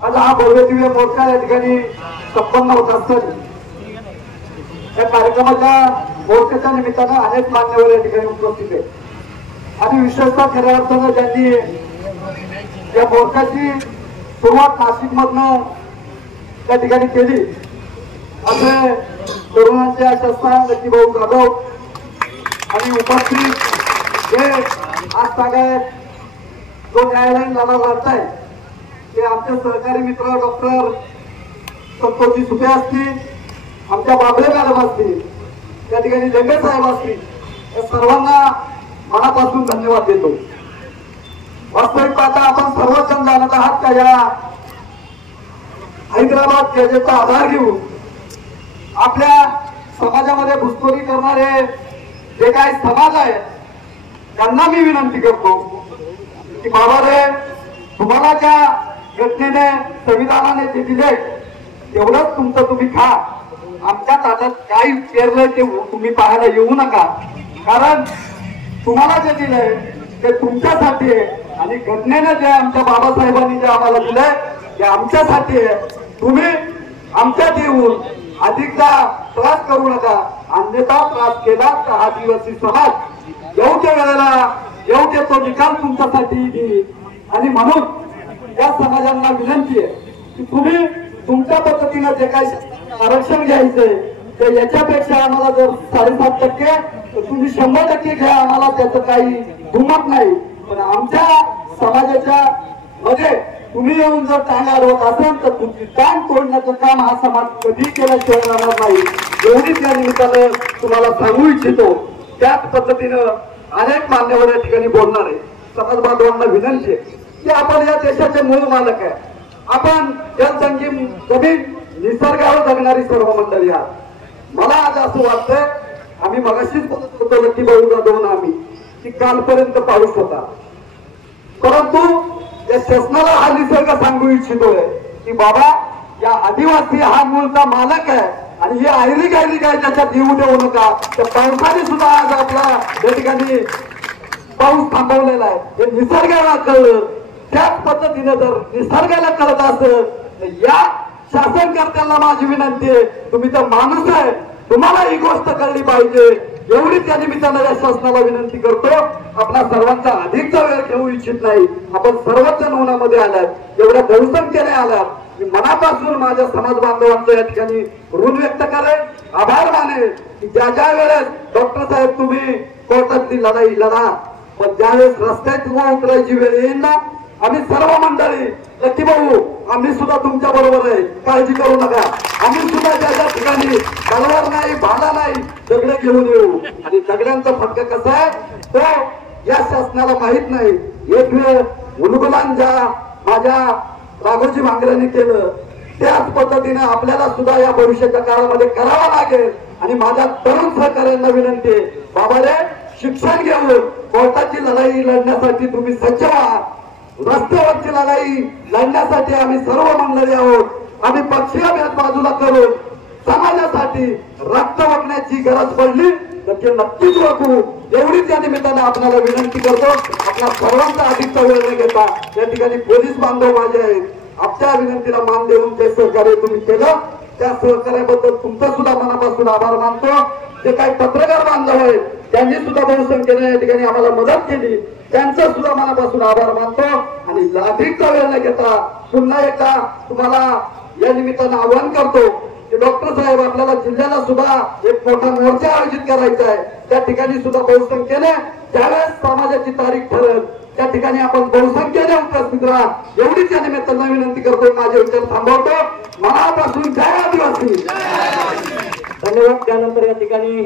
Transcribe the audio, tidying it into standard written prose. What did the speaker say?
आज हा भव्य दिव्य मोर्चा या ठिकाणी संपन्न होत असताना या कार्यक्रमाच्या मोर्चाच्या निमित्तानं अनेक मान्यवर या ठिकाणी उपस्थित आहेत आणि विशेषतः खऱ्या अर्थानं ज्यांनी या मोर्चाची सुरुवात नाशिक मधनं त्या ठिकाणी केली असे तरुणांचे आशास्थान लक्कीभाऊ जाधव आणि उपस्थित जे आज तागायत जो न्यायालयीन लढा लढताय ते आमचे सहकारी मित्र डॉक्टर संतोषजी सुपे असतील, आमच्या बाबळे मॅडम असतील, त्या ठिकाणी लेंगे साहेब असतील, या सर्वांना मनापासून धन्यवाद देतो। वास्तविक पाहता आपण सर्वजण जाणत आहात का या हैदराबाद गॅजेटचा आधार घेऊन आपल्या समाजामध्ये घुसखोरी करणारे जे काही समाज आहे त्यांना मी विनंती करतो की बाबा रे, तुम्हाला ज्या घटनेने संविधानाने जे दिले तेवढंच तुमचं तुम्ही खा, आमच्या ताटात काही पेरलंय ते तुम्ही पाहायला येऊ नका, कारण तुम्हाला जे दिलंय ते तुमच्यासाठी आहे आणि घटनेने जे आमच्या बाबासाहेबांनी जे आम्हाला दिलंय ते आमच्यासाठी आहे। तुम्ही आमच्यात येऊन अधिकदा त्रास करू नका, अन्यथा त्रास केला तर हा आदिवासी समाज योग्य वेळेला योग्य तो निकाल तुमच्यासाठी देईल। आणि म्हणून या समाजांना विनंती आहे की तुम्ही तुमच्या पद्धतीने जे काही आरक्षण घ्यायचंय ते याच्यापेक्षा आम्हाला जर 7.5% तर तुम्ही 100% घ्या, आम्हाला त्याचं काही दुमत नाही, पण आमच्या समाजाच्या मध्ये तुम्ही येऊन जर टांग अडवत असाल तर तुमची टांग तोडण्याचं काम हा समाज कधी केल्याशिवाय राहणार नाही, एवढीच या निमित्तानं तुम्हाला सांगू इच्छितो। त्याच पद्धतीनं अनेक मान्यवर या ठिकाणी बोलणार आहे। समाज बांधवांना विनंती आहे की आपण या देशाचे मूळ मालक आहे, आपण जलसंजीव जमीन निसर्गावर जगणारी सर्व मंडळी आहात। मला आज असं वाटतंय, आम्ही मगाशीच बोलत होतो लक्कीभाऊ जाधव आम्ही की कालपर्यंत पाऊस होता, परंतु या शासनाला हा निसर्ग सांगू इच्छितोय की बाबा या आदिवासी हा मूळचा मालक आहे आणि हे आयरी गायरी काय त्याच्यात येऊ देऊ नका। त्या पावसाने सुद्धा आज आपला या ठिकाणी पाऊस थांबवलेला आहे, हे निसर्गाला कळलं। त्याच पद्धतीने जर निसर्गाला कळत असेल तर या शासनकर्त्यांना माझी विनंती आहे, तुम्ही तर माणूस आहे, तुम्हाला ही गोष्ट कळली पाहिजे, एवढीच या निमित्तानं या शासनाला विनंती करतो। आपला सर्वांचा अधिकचा वेळ घेऊ इच्छित नाही, आपण सर्वच जण उन्हामध्ये आलात, एवढ्या बहुसंख्येने आलात, मी मनापासून माझ्या समाज बांधवांचं या ठिकाणी ऋण व्यक्त करेन, आभार मानेन की ज्या ज्या वेळेस डॉक्टर साहेब तुम्ही कोर्टातली लढाई लढा, पण ज्यावेळेस रस्त्यात उतरायची वेळ येईल ना, आम्ही सर्व मंडळी लक्कीभाऊ आम्ही सुद्धा तुमच्या बरोबर आहे, काळजी करू नका, आम्ही सुद्धा ज्या ज्या ठिकाणी तलवार नाही भाला नाही दगडे घेऊन येऊ। आणि दगड्यांचा फटका कसा आहे तो या शासनाला माहित नाही। एक वेळ उलगुलान ज्या माझ्या राघोजी भांगरेंनी केलं त्याच पद्धतीने आपल्याला सुद्धा या भविष्याच्या काळामध्ये करावा लागेल। आणि माझ्या तरुण सहकार्यांना विनंती आहे, बाबा रे, शिक्षण घेऊन कोर्टाची लढाई लढण्यासाठी तुम्ही सज्ज व्हा, रस्त्यावरची लढाई लढण्यासाठी आम्ही सर्व मंडळी आहोत। आम्ही पक्षीय भेद बाजूला करून समाजासाठी रक्त वाकण्याची गरज पडली तर ते नक्कीच वाकू, एवढीच या निमित्ताने आपल्याला विनंती करतो। आपला सर्वांचा अधिकचा वेळ न घेता या ठिकाणी पोलीस बांधव माझे आहेत, आपल्या विनंतीला मान देऊन जे सहकार्य तुम्ही केलं त्या सहकार्याबद्दल तुमचा सुद्धा मनापासून आभार मानतो। जे काही पत्रकार बांधव आहेत त्यांनी सुद्धा बहुसंख्येने या ठिकाणी आम्हाला मदत केली, त्यांचा सुद्धा मनापासून आभार मानतो। आणि अधिकचा वेळ न घेता पुन्हा एकदा तुम्हाला या निमित्तानं आवाहन करतो की डॉक्टर साहेब आपल्याला जिल्ह्याला सुद्धा एक मोठा मोर्चा आयोजित करायचा आहे, त्या ठिकाणी सुद्धा बहुसंख्येने ज्यावेळेस समाजाची तारीख ठरेल त्या ठिकाणी आपण बहुसंख्येने उपस्थित राहा, एवढीच या निमित्तानं विनंती करतो। माझे विचार थांबवतो, मनापासून जय आदिवासी, धन्यवाद। त्यानंतर या ठिकाणी